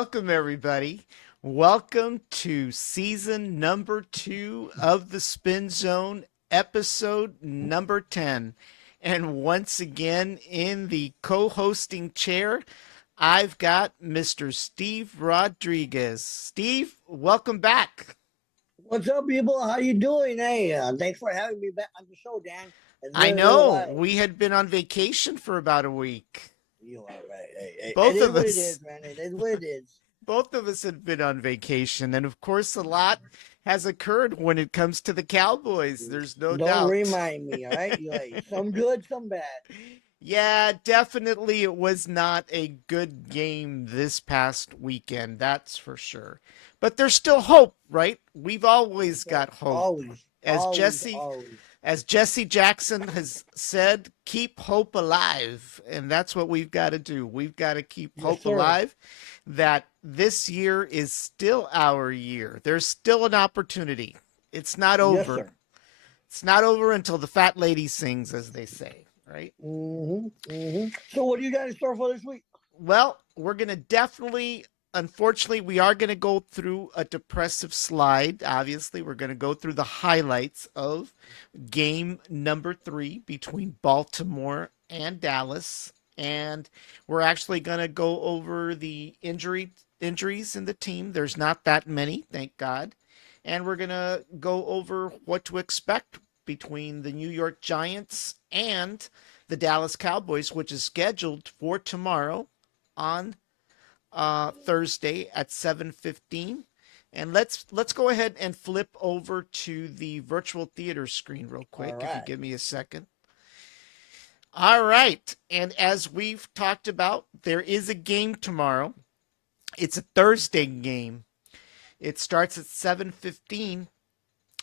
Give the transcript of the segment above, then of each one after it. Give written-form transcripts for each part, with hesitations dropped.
welcome everybody. Welcome to season number 2 of the Spin Zone, episode number 10. And once again, in the co-hosting chair, I've got Mr. Steve Rodriguez. Steve, welcome back. What's up, people? How you doing? Hey, thanks for having me back on the show, Dan. It's I been a little know while. we had been on vacation for about a week. You are right. Hey, it Both is of what it us. is, man. It is what it is. Both of us had been on vacation, and of course, a lot has occurred when it comes to the Cowboys. There's no Don't doubt. remind me, all right? You like some good, some bad. Yeah, definitely it was not a good game this past weekend, that's for sure. But there's still hope, right? We've always So got hope. always, As always, Jesse always. as Jesse Jackson has said, keep hope alive. And that's what we've got to do. We've got to keep Yes, hope sir. alive that this year is still our year. There's still an opportunity. It's not Yes, over. sir. It's not over until the fat lady sings, as they say, right? So, what do you got in store for this week? Well, we're going to definitely, unfortunately, we are going to go through a depressive slide. Obviously, we're going to go through the highlights of game number 3 between Baltimore and Dallas. And we're actually going to go over the injuries in the team. There's not that many, thank God. And we're going to go over what to expect between the New York Giants and the Dallas Cowboys, which is scheduled for tomorrow on Thursday at 7:15. And let's go ahead and flip over to the virtual theater screen real All quick if you right. give me a second. All right. And as we've talked about, there is a game tomorrow. It's a Thursday game. It starts at 7:15,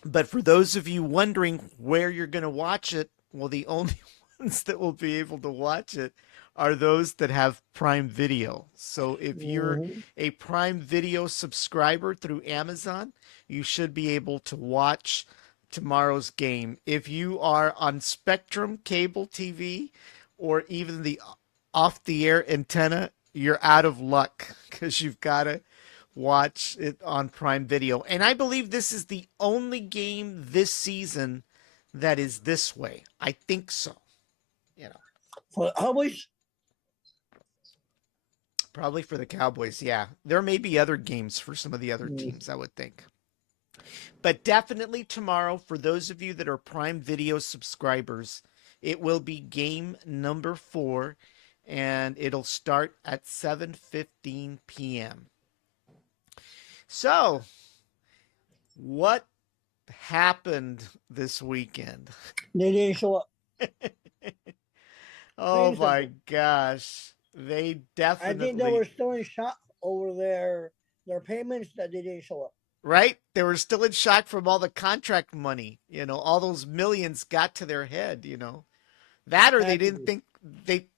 but for those of you wondering where you're going to watch it, well, the only ones that will be able to watch it are those that have Prime Video. So if you're Mm-hmm. a Prime Video subscriber through Amazon, you should be able to watch tomorrow's game. If you are on Spectrum cable TV or even the off the air antenna, you're out of luck because you've got to watch it on Prime Video. And I believe this is the only game this season that is this way. I think so. You know, For Cowboys, probably for the Cowboys. Yeah. There may be other games for some of the other mm, teams, I would think. But definitely tomorrow, for those of you that are Prime Video subscribers, it will be game number 4 and it'll start at 7:15 p.m. So, what happened this weekend? they didn't show up. Plain Oh and my simple. gosh. They I think they were definitely, still in shock over their payments that they didn't show up. right? They were still in shock from all the contract money. All those millions got to their head. That or they Had to didn't be.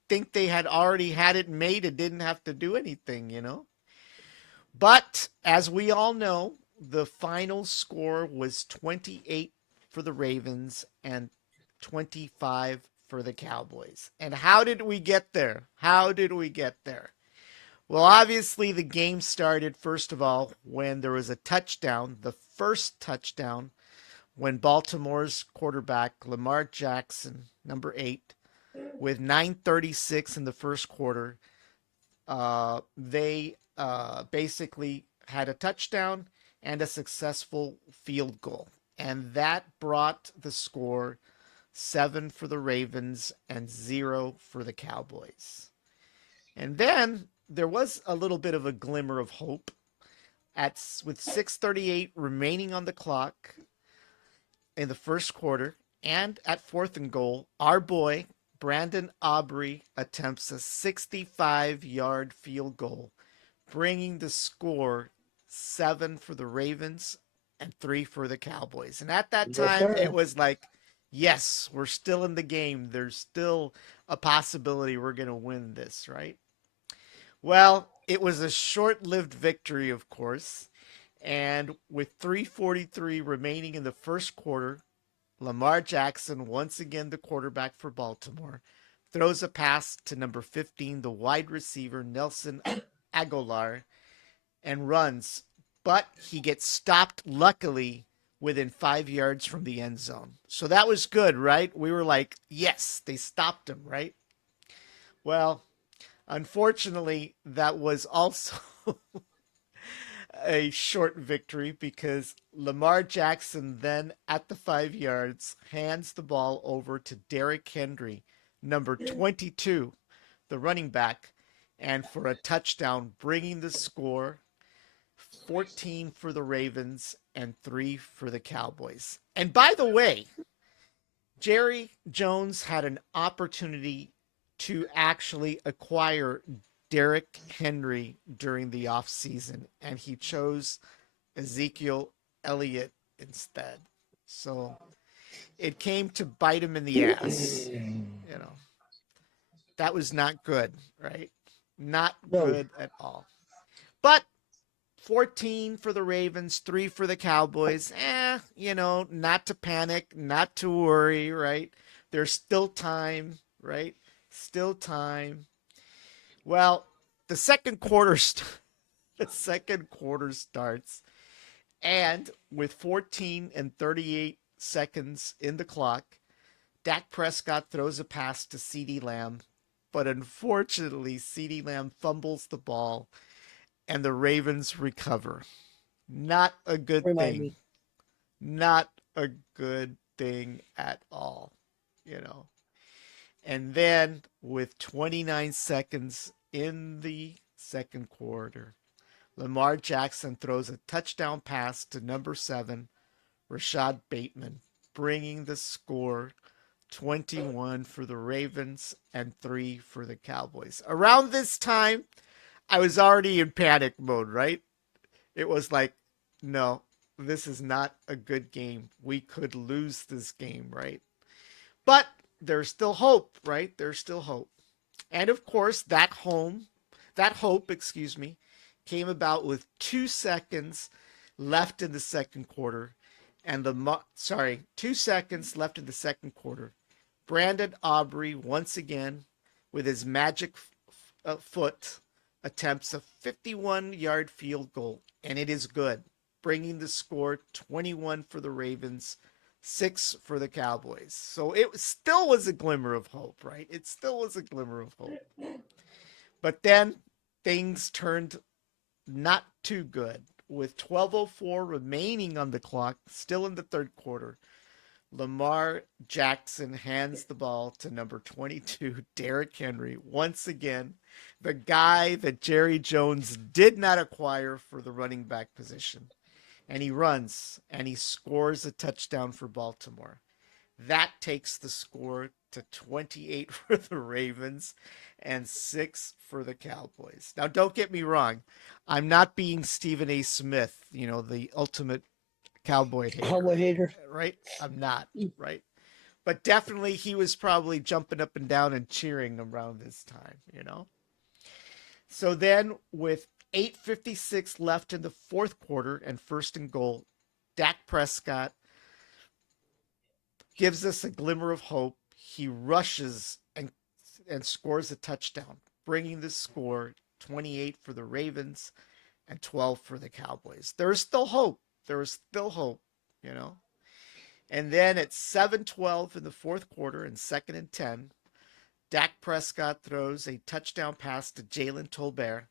think they had already had it made and didn't have to do anything. But as we all know, the final score was 28 for the Ravens and 25 for the Cowboys. And how did we get there? How did we get there? Well, obviously, the game started, first of all, when there was a touchdown, the first touchdown, when Baltimore's quarterback, Lamar Jackson, number 8, with 9:36 in the first quarter, they basically had a touchdown and a successful field goal. And that brought the score 7 for the Ravens and 0 for the Cowboys. And then there was a little bit of a glimmer of hope with 6:38 remaining on the clock in the first quarter, and at fourth and goal, our boy Brandon Aubrey attempts a 65-yard field goal, bringing the score 7 for the Ravens and 3 for the Cowboys. And at that Yes, time, it sir. was like, yes, we're still in the game. There's still a possibility we're going to win this, right? Well, it was a short lived victory, of course. And with 3:43 remaining in the first quarter, Lamar Jackson, once again the quarterback for Baltimore, throws a pass to number 15, the wide receiver Nelson Aguilar, and runs, but he gets stopped luckily within 5 yards from the end zone. So that was good, right? We were like, yes, they stopped him, right? Well, unfortunately, that was also a short victory because Lamar Jackson then at the 5 yards hands the ball over to Derrick Henry, number 22, the running back, and for a touchdown, bringing the score 14 for the Ravens and 3 for the Cowboys. And by the way, Jerry Jones had an opportunity to actually acquire Derrick Henry during the offseason, and he chose Ezekiel Elliott instead. So it came to bite him in the ass. You know, that was not good, right? Not No, good at all. But 14 for the Ravens, 3 for the Cowboys. Not to panic, not to worry, right? There's still time, right? Still time. Well, the second quarter the second quarter starts, and with 14 and 38 seconds in the clock, Dak Prescott throws a pass to CeeDee Lamb, but unfortunately CeeDee Lamb fumbles the ball and the Ravens recover. Not a good remind thing. me. Not a good thing at all, you know. And then with 29 seconds in the second quarter, Lamar Jackson throws a touchdown pass to number 7, Rashad Bateman, bringing the score 21 for the Ravens and 3 for the Cowboys. Around this time, I was already in panic mode, right? It was like, no, this is not a good game. We could lose this game, right? But there's still hope, right? There's still hope. And of course, that hope, excuse me, came about with 2 seconds left in the second quarter. And 2 seconds left in the second quarter. Brandon Aubrey, once again, with his magic foot, attempts a 51-yard field goal, and it is good, bringing the score 21 for the Ravens, 6 for the Cowboys. So it still was a glimmer of hope, right? It still was a glimmer of hope. But then things turned not too good. With 12:04 remaining on the clock, still in the third quarter, Lamar Jackson hands the ball to number 22, Derrick Henry. Once again, the guy that Jerry Jones did not acquire for the running back position. And he runs and he scores a touchdown for Baltimore. That takes the score to 28 for the Ravens and 6 for the Cowboys. Now, don't get me wrong. I'm not being Stephen A. Smith, the ultimate cowboy hater, Cowboy hater. right? I'm not, right? But definitely he was probably jumping up and down and cheering around this time. So then with 8:56 left in the fourth quarter and first and goal, Dak Prescott gives us a glimmer of hope. He rushes and scores a touchdown, bringing the score 28 for the Ravens and 12 for the Cowboys. There is still hope. There is still hope, you know. And then at 7:12 in the fourth quarter and second and 10, Dak Prescott throws a touchdown pass to Jalen Tolbert,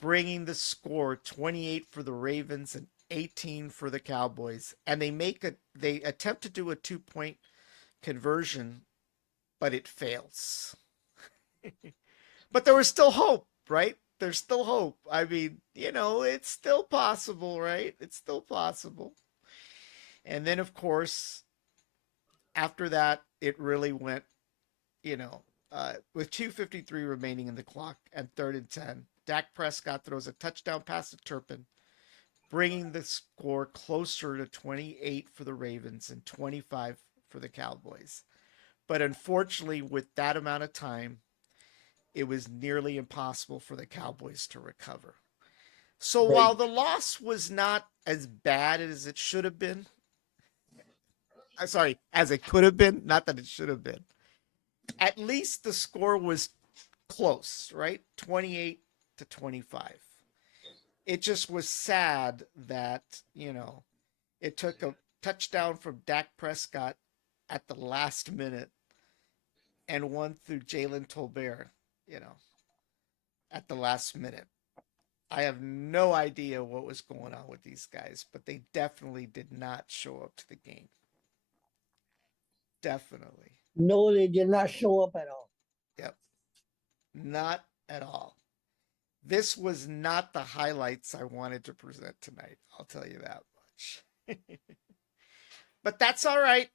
bringing the score 28 for the Ravens and 18 for the Cowboys. And they attempt to do a 2-point conversion, but it fails. But there was still hope, right? There's still hope. I mean, it's still possible, right? It's still possible. And then, of course, after that, it really went, with 2:53 remaining in the clock and third and 10. Dak Prescott throws a touchdown pass to Turpin, bringing the score closer to 28 for the Ravens and 25 for the Cowboys. But unfortunately, with that amount of time, it was nearly impossible for the Cowboys to recover. So while Right. the loss was not as bad as it should have been, I'm sorry, as it could have been, not that it should have been, at least the score was close, right? 28-25. it just was sad that, it took a touchdown from Dak Prescott at the last minute and one through Jalen Tolbert, you know, at the last minute. I have no idea what was going on with these guys, but they definitely did not show up to the game. Definitely. No, they did not show up at all. Yep. Not at all. This was not the highlights I wanted to present tonight. I'll tell you that much. But that's all right.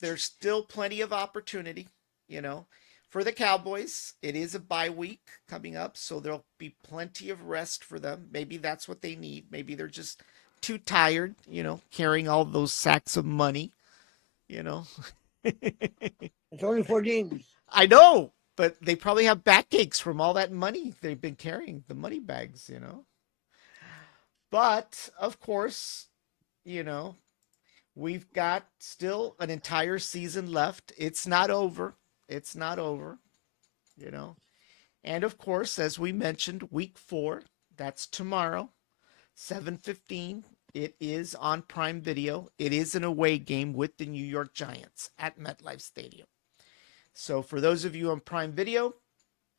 There's still plenty of opportunity, you know. For the Cowboys, it is a bye week coming up, so there'll be plenty of rest for them. Maybe that's what they need. Maybe they're just too tired, carrying all those sacks of money, you know. It's only 4 games. I know, but they probably have backaches from all that money they've been carrying, the money bags. But, of course, you know, we've got still an entire season left. It's not over. It's not over, you know. And of course, as we mentioned, week 4, that's tomorrow, 7:15. It is on Prime Video. It is an away game with the New York Giants at MetLife Stadium. So for those of you on Prime Video,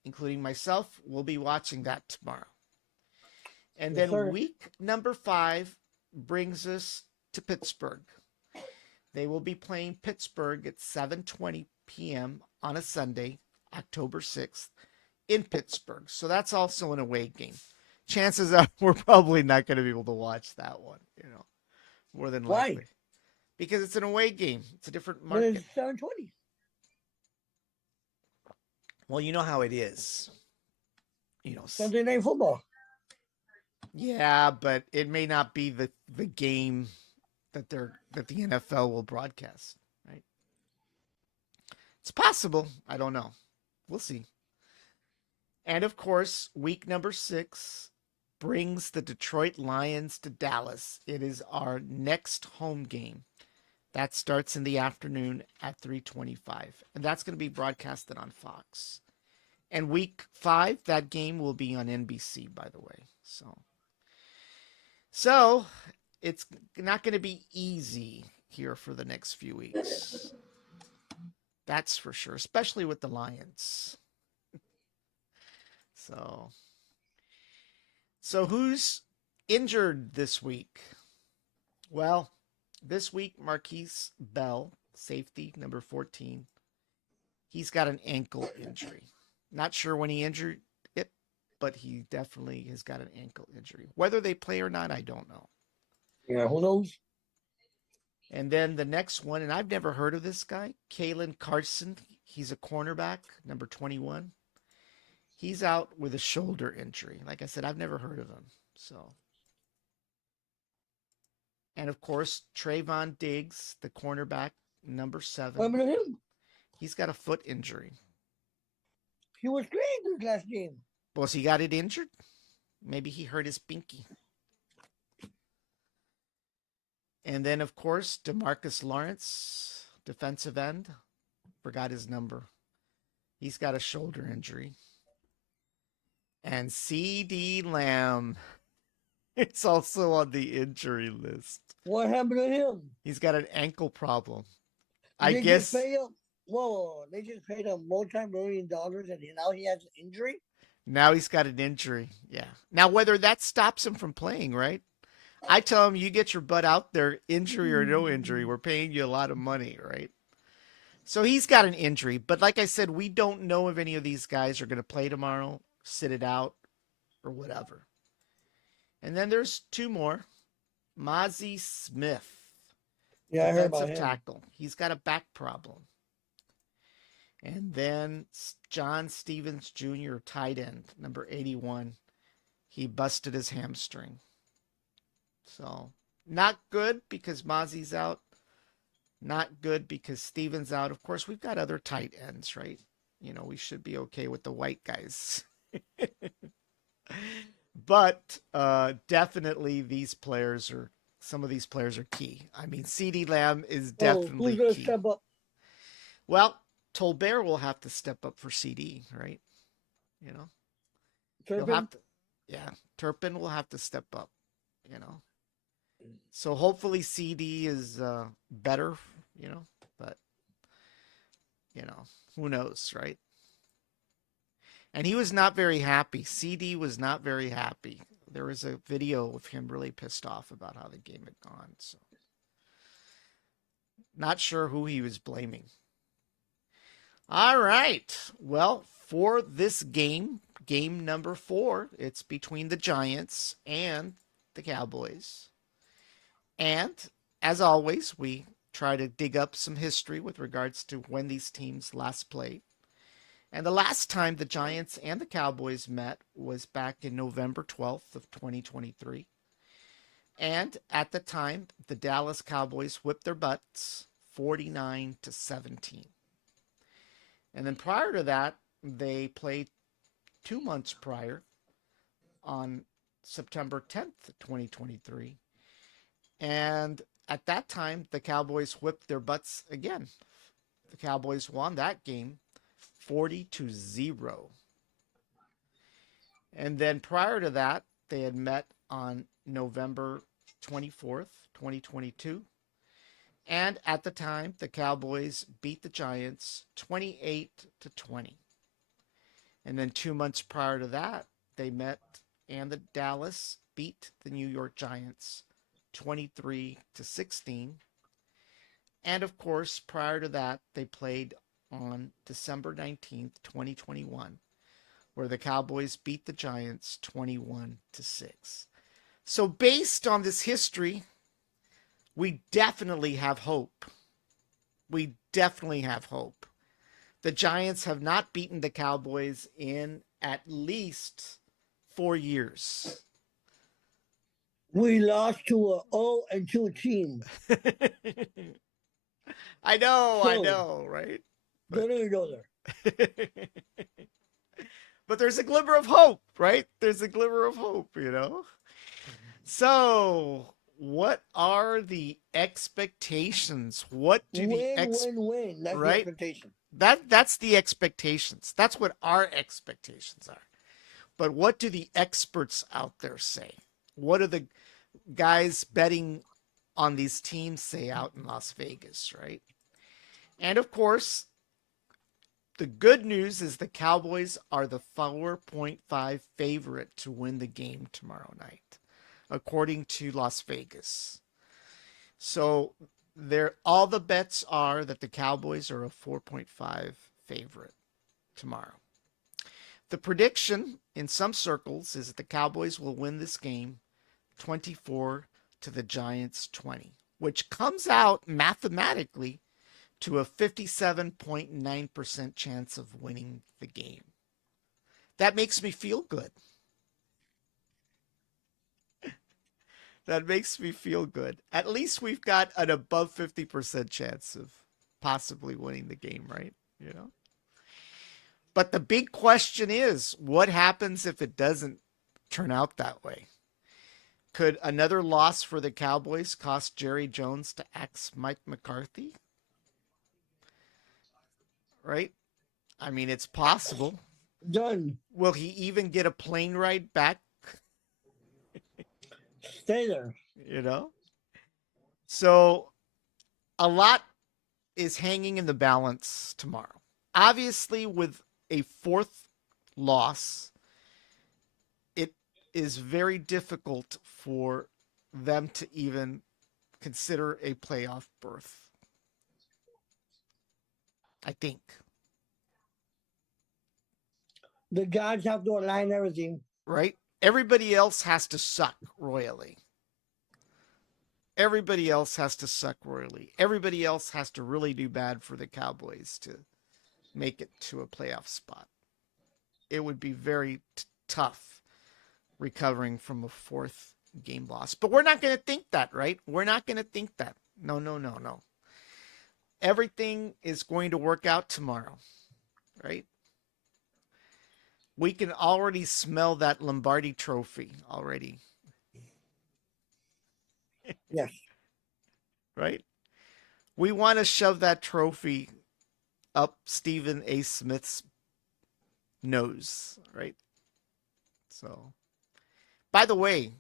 including myself, we'll be watching that tomorrow. And Yes, then sir. week number 5 brings us to Pittsburgh. They will be playing Pittsburgh at 7:20 p.m. on a Sunday, October 6th, in Pittsburgh. So that's also an away game. Chances are we're probably not going to be able to watch that one, more than Why? likely. Because it's an away game. It's a different But market. it's 7:20. Well, you know how it is. Sunday Night Football. Yeah, but it may not be the game that the NFL will broadcast, right? It's possible. I don't know. We'll see. And of course, week number 6 brings the Detroit Lions to Dallas. It is our next home game. That starts in the afternoon at 3:25, and that's going to be broadcasted on Fox. And week 5, that game will be on NBC, by the way. So it's not going to be easy here for the next few weeks. That's for sure, especially with the Lions. So who's injured this week? Well, this week Marquise Bell, safety number 14, he's got an ankle injury. Not sure when he injured it, but he definitely has got an ankle injury. Whether they play or not, I don't know. Yeah, who knows? And then the next one, and I've never heard of this guy, Kalen Carson. He's a cornerback, number 21. He's out with a shoulder injury. Like I said, I've never heard of him. And of course, Trayvon Diggs, the cornerback, number What 7. happened to him? He's got a foot injury. He was great this last game. Was he got it injured? Maybe he hurt his pinky. And then, of course, DeMarcus Lawrence, defensive end. Forgot his number. He's got a shoulder injury. And C.D. Lamb, it's also on the injury list. What happened to him? He's got an ankle problem. They just pay him. Whoa, they just paid him multi-million dollars and now he has an injury? Now he's got an injury. Yeah. Now, whether that stops him from playing, right? I tell him, you get your butt out there, injury or no injury. We're paying you a lot of money, right? So he's got an injury. But like I said, we don't know if any of these guys are going to play tomorrow, sit it out, or whatever. And then there's 2 more. Mozzie Smith, Yeah, I heard about defensive him. tackle. He's got a back problem. And then John Stevens Jr., tight end, number 81. He busted his hamstring. So not good because Mozzie's out. Not good because Stevens out. Of course, we've got other tight ends, right? We should be okay with the white guys. But definitely some of these players are key. I mean, C.D. Lamb is definitely who's going to key. step up? Well, Tolbert will have to step up for CD, right? He'll Turpin? have to. Yeah, Turpin will have to step up, you know. So hopefully CD is better, you know, but you know, who knows, right? And he was not very happy. CD was not very happy. There was a video of him really pissed off about how the game had gone. So not sure who he was blaming. All right. Well, for this game, game number 4, it's between the Giants and the Cowboys. And as always, we try to dig up some history with regards to when these teams last played. And the last time the Giants and the Cowboys met was back in November 12th of 2023. And at the time, the Dallas Cowboys whipped their butts 49-17. And then prior to that, they played 2 months prior on September 10th, 2023. And at that time, the Cowboys whipped their butts again. The Cowboys won that game 40-0. And then prior to that, they had met on November 24th, 2022. And at the time, the Cowboys beat the Giants 28-20. And then 2 months prior to that, they met and the Dallas beat the New York Giants 23-16. And of course, prior to that, they played on December 19th, 2021, where the Cowboys beat the Giants 21-6. So based on this history, we definitely have hope. We definitely have hope. The Giants have not beaten the Cowboys in at least 4 years. We lost to a 0-2 team. I So know, right? But don't even go there. but there's a glimmer of hope, right? There's a glimmer of hope, you know? So, what are the expectations? What do the Win. That's the right? expectation. That's the expectations. That's what our expectations are. But what do the experts out there say? What do the guys betting on these teams say out in Las Vegas, right? And of course, the good news is the Cowboys are the 4.5 favorite to win the game tomorrow night, according to Las Vegas. So there, all the bets are that the Cowboys are a 4.5 favorite tomorrow. The prediction in some circles is that the Cowboys will win this game 24 to the Giants 20, which comes out mathematically to a 57.9% chance of winning the game. That makes me feel good. That makes me feel good. At least we've got an above 50% chance of possibly winning the game, right? You know? But the big question is, what happens if it doesn't turn out that way? Could another loss for the Cowboys cost Jerry Jones to axe Mike McCarthy? Right? I mean, it's possible. Done. Will he even get a plane ride back? Stay there. You know? So a lot is hanging in the balance tomorrow. Obviously, with a fourth loss, it is very difficult for them to even consider a playoff berth. I think. The gods have to align everything. Right? Everybody else has to suck royally. Everybody else has to suck royally. Everybody else has to really do bad for the Cowboys to make it to a playoff spot. It would be very tough recovering from a fourth game loss. But we're not going to think that, right? We're not going to think that. No. Everything is going to work out tomorrow, right? We can already smell that Lombardi trophy already. Yes. Right? We want to shove that trophy up Stephen A. Smith's nose, right? So By the way,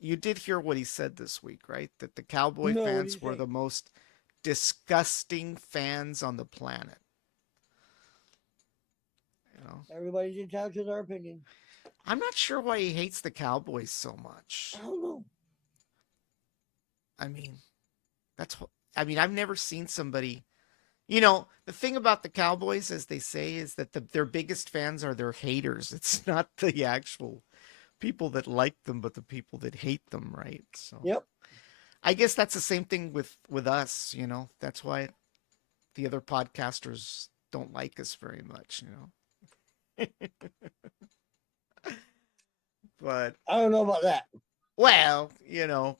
you did hear what he said this week, right? That the Cowboy No, what do you fans were say? the most disgusting fans on the planet. You know, Everybody's entitled to their opinion. I'm not sure why he hates the Cowboys so I much. don't know. I mean, that's I mean, I've never seen somebody. You know, the thing about the Cowboys, as they say, is that their biggest fans are their haters. It's not the actual people that like them, but the people that hate them, right? So Yep. I guess that's the same thing with us. You know, that's why the other podcasters don't like us very much. You know, but I don't know about that. well,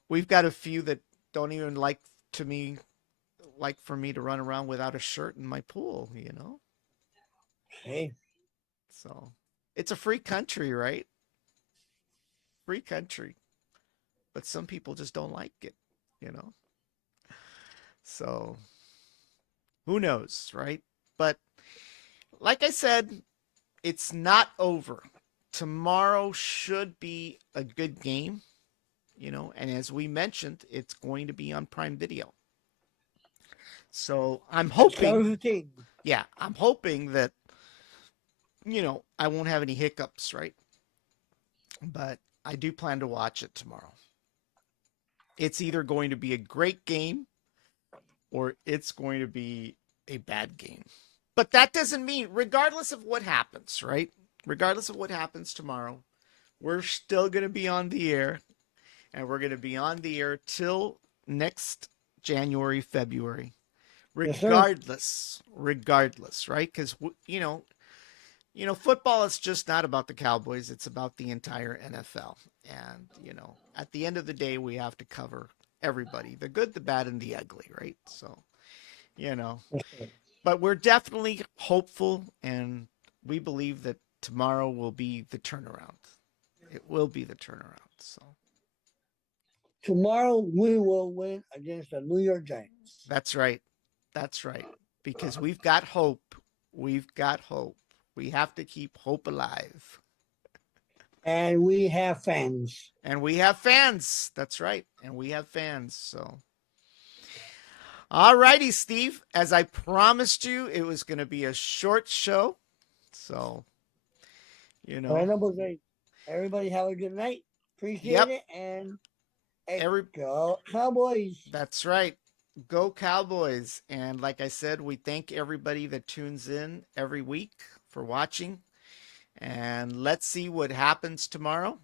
we've got a few that don't even like for me to run around without a shirt in my pool. Hey, So it's a free country, right? Free country, but some people just don't like it. You know, so who knows, right? But like I said, it's not over. Tomorrow should be a good game, and as we mentioned, it's going to be on Prime Video. So I'm hoping, 7:15. yeah, I'm hoping that, I won't have any hiccups, right? But I do plan to watch it tomorrow. It's either going to be a great game or it's going to be a bad game. But that doesn't mean, regardless of what happens, right? Regardless of what happens tomorrow, we're still going to be on the air, and we're going to be on the air till next January, February, Yes, sir. regardless, right? Because football is just not about the Cowboys; it's about the entire NFL. And at the end of the day, we have to cover everybody—the good, the bad, and the ugly, right? So, you know, Yes, sir. but we're definitely hopeful, and we believe that tomorrow will be the turnaround. It will be the turnaround. So Tomorrow we will win against the New York Giants. that's right. That's right. Because we've got hope. We've got hope. We have to keep hope alive. And we have fans. And we have fans. That's right. And we have fans. So, all righty, Steve. As I promised you, it was going to be a short show. So, you All right, know, number 8. Everybody have a good night. Appreciate yep. it. And hey, Every go Cowboys. That's right. Go Cowboys. And like I said, we thank everybody that tunes in every week for watching. And let's see what happens tomorrow.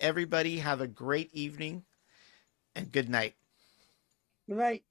Everybody have a great evening and good night. Good night.